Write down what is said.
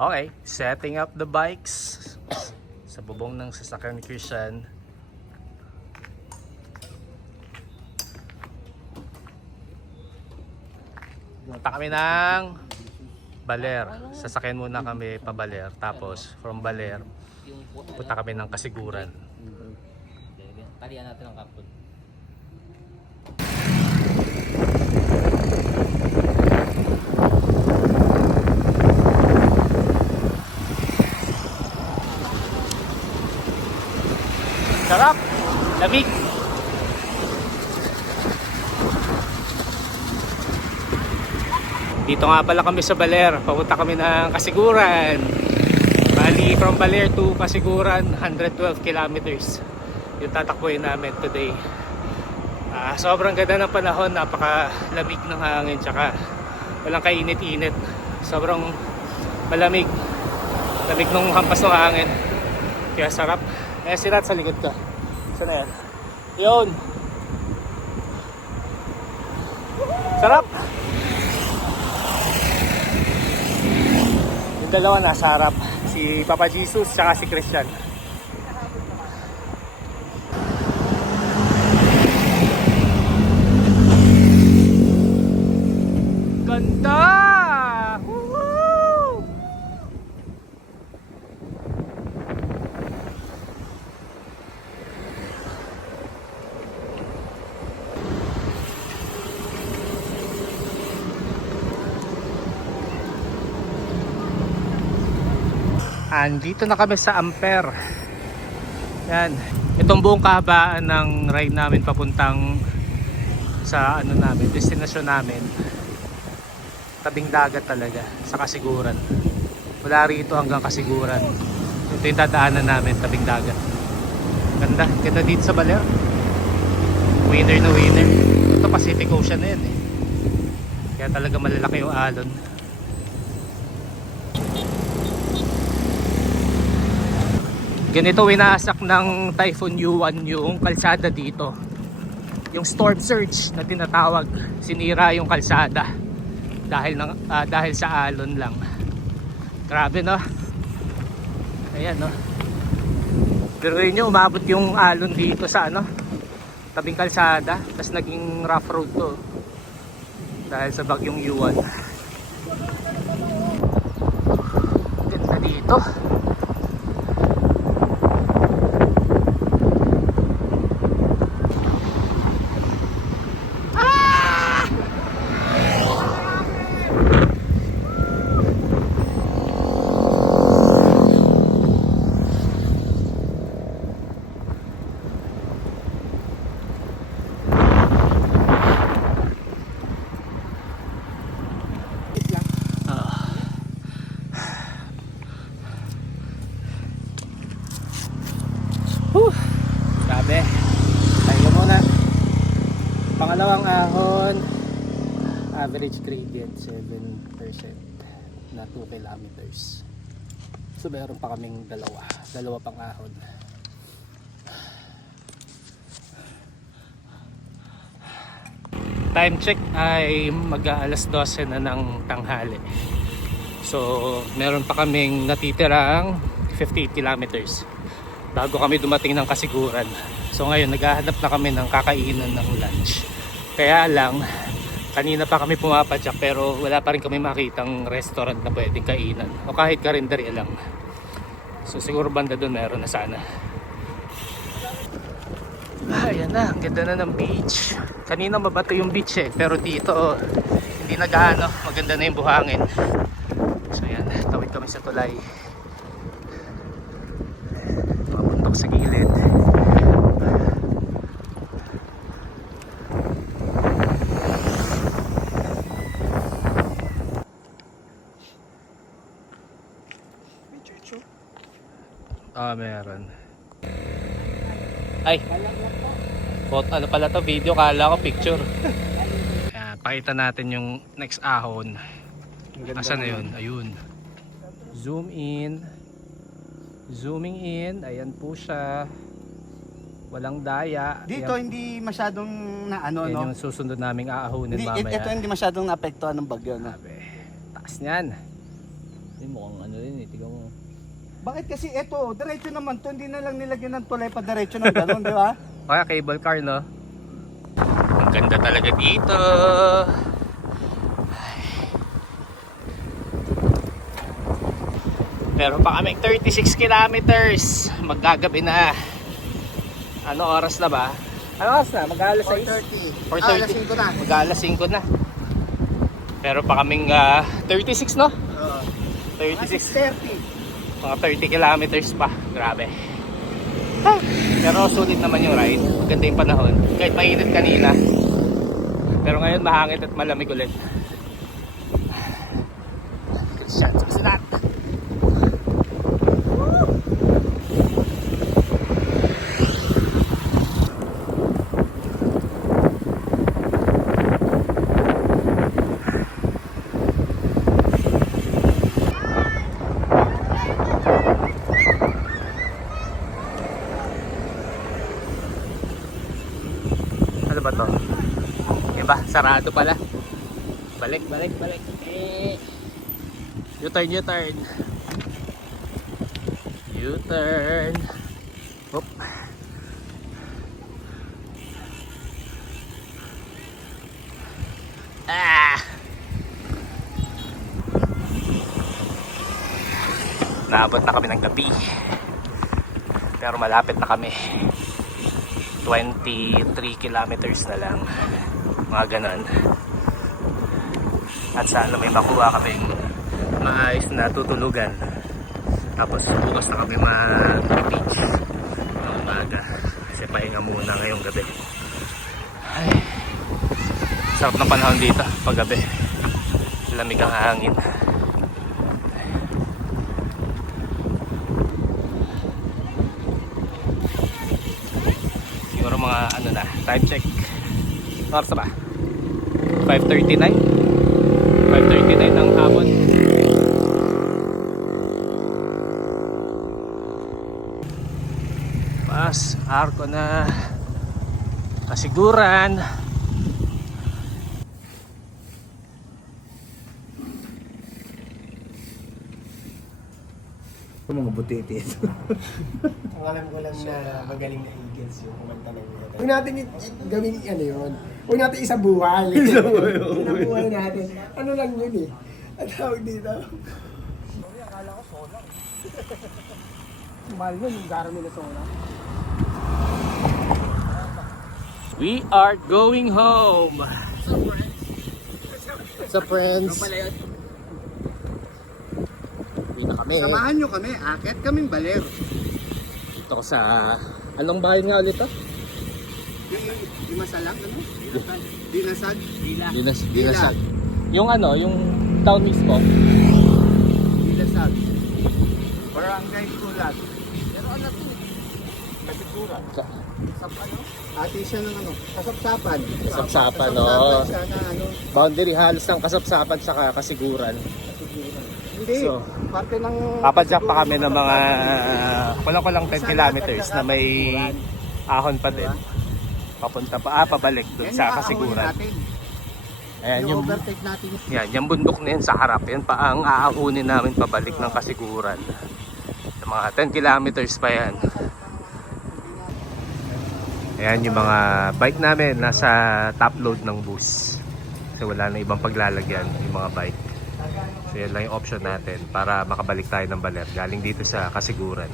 Okay, setting up the bikes sa bubong ng sasakyan ni Christian. Punta kami ng Baler. Sasakyan muna kami pa Baler. Tapos from Baler, punta kami ng Kasiguran. Talian natin ang kapod. Sarap! Lamig! Dito nga pala kami sa Baler. Papunta kami ng Kasiguran. Bali from Baler to Kasiguran, 112 kilometers yung tatakbuhin namin today. Sobrang ganda ng panahon. Napakalamig ng hangin. Tsaka walang kainit-init. Sobrang malamig. Lamig ng hampas ng hangin. Kaya sarap. Eh, si Rat sa likod ka. Saan na yan? Yun! Sarap! Yung dalawa nasa harap. Si Papa Jesus saka si Christian. Ganda! Woohoo! Andito na kami sa Ampere. Yan. Itong buong kahabaan ng ride namin papuntang sa namin, destinasyon namin. Tabing dagat talaga, sa Kasiguran. Mula rito hanggang Kasiguran. Ito yung dadaanan namin, tabing dagat. Ganda, ganda dito sa Baler. Winner na winner. Ito Pacific Ocean na yan eh. Kaya talaga malalaki yung alon. Ganito winasak ng Typhoon Yuan yung kalsada dito. Yung storm surge na tinatawag, sinira yung kalsada dahil sa alon lang. Grabe no. Ayan no. Pero yun yung umabot yung alon dito sa tabing kalsada, tapos naging rough road to dahil sa bagyong Yuan. Ganda dito. Grabe. Tayo muna. Pangalawang ahon, average gradient 7% na 2 kilometers. So meron pa kaming dalawa pang ahon. Time check ay mag-aalas 12 na ng tanghali. So meron pa kaming natitirang 58 kilometers bago kami dumating ng Kasiguran. So ngayon naghahanap na kami ng kakainan ng lunch. Kaya lang kanina pa kami pumapadyak pero wala pa rin kami makitang restaurant na pwedeng kainan o kahit karinderya lang. So siguro banda doon meron na sana. Ayan na, ang ganda na ng beach. Kanina mabato yung beach pero dito hindi na gaano, maganda na yung buhangin. So yan, tawid kami sa tulay. Sa gilid. Meron. Ay. Ano pala to, video, kala ko picture. Ayan, pakita natin yung next ahon. Asan na yun? Ayun. Zoom in. Zooming in, ayan po siya. Walang daya. Dito ayan, hindi masyadong no. Yung susunod naming aahonin hindi, mamaya. ito hindi masyadong naapektuhan ng bagyo, no. Taas niyan. Yung mukhang ano rin eh, tiga mo. Bakit kasi eto, diretso naman to, hindi na lang nilagyan ng tulay pa diretso ng gano'n, di ba? Kaya cable car, no? Ang ganda talaga dito. Meron pa kaming 36 kilometers. Maggagabi na. Ano oras na ba? Ano oras na? Mag-alas 6? 4:30. 4:30. Alas 5 na. Mag-alas 5 na. Meron pa kaming 36, no? Oo. 36. 6:30. Mga 30 kilometers pa. Grabe. Pero sulit naman yung ride. Maganda yung panahon. Kahit mainit kanina. Pero ngayon mahangit at malamig ulit. Good shot. Gusto na. Ano ba to? Iba, sarado pala. Balik, balik, balik. U-turn, U-turn. U-turn. Hop. Ah! Naabot na kami ng gabi. Pero malapit na kami. 23 kilometers na lang, mga ganon. At sana may makuha kaming maayos na tutulugan. Tapos bukas na kami mag-beach ng umaga kasi pahinga muna ngayong gabi. Ay, sarap ng panahon dito pag gabi, lamig ang hangin. Siguro mga ano na, time check. Oras na ba? 5:39. 5:39 ng hapon. Mas arko na kasiguran. Mga butiti. Ang alam ko lang na magaling na Eagles yung kumanta ng mga. Huwag natin gawin ano yun. Huwag natin isabuhay. Isabuhay natin. Ano lang yun eh. Ang tawag dito. Akala ko solang. Mahal yun yung Garmin na solang. We are going home. Sa friends. Uwi na kami. Samahan nyo kami, akit kaming baler. Dito ko sa... Anong bahay nga ulit to? Di masalang, ano? Dinasag? Dinasag. Yung ano, yung town mismo. Dinasag. Barangay Kulat. Pero ano to? Kasiguran. Ati siya ng ano, kasapsapan. Kasapsapan, no? Kasapsapan siya na ano, Boundary halos ng kasapsapan sa kasiguran. kasiguran. Hindi, So, parte ng... Papadyak pa kami ng mga kulang-kulang 10 kilometers na may ahon pa din. Papunta pa, pabalik dun sa kasiguran. Ayan Yung yung, overtake natin. yan, yung bundok na yun sa harap. Yan pa ang aahunin namin pabalik ng kasiguran. Sa mga 10 kilometers pa yan. Ayan yung mga bike namin nasa top load ng bus. Kasi wala na ibang paglalagyan yung mga bike. So yan lang yung option natin para makabalik tayo ng Baler galing dito sa kasiguran.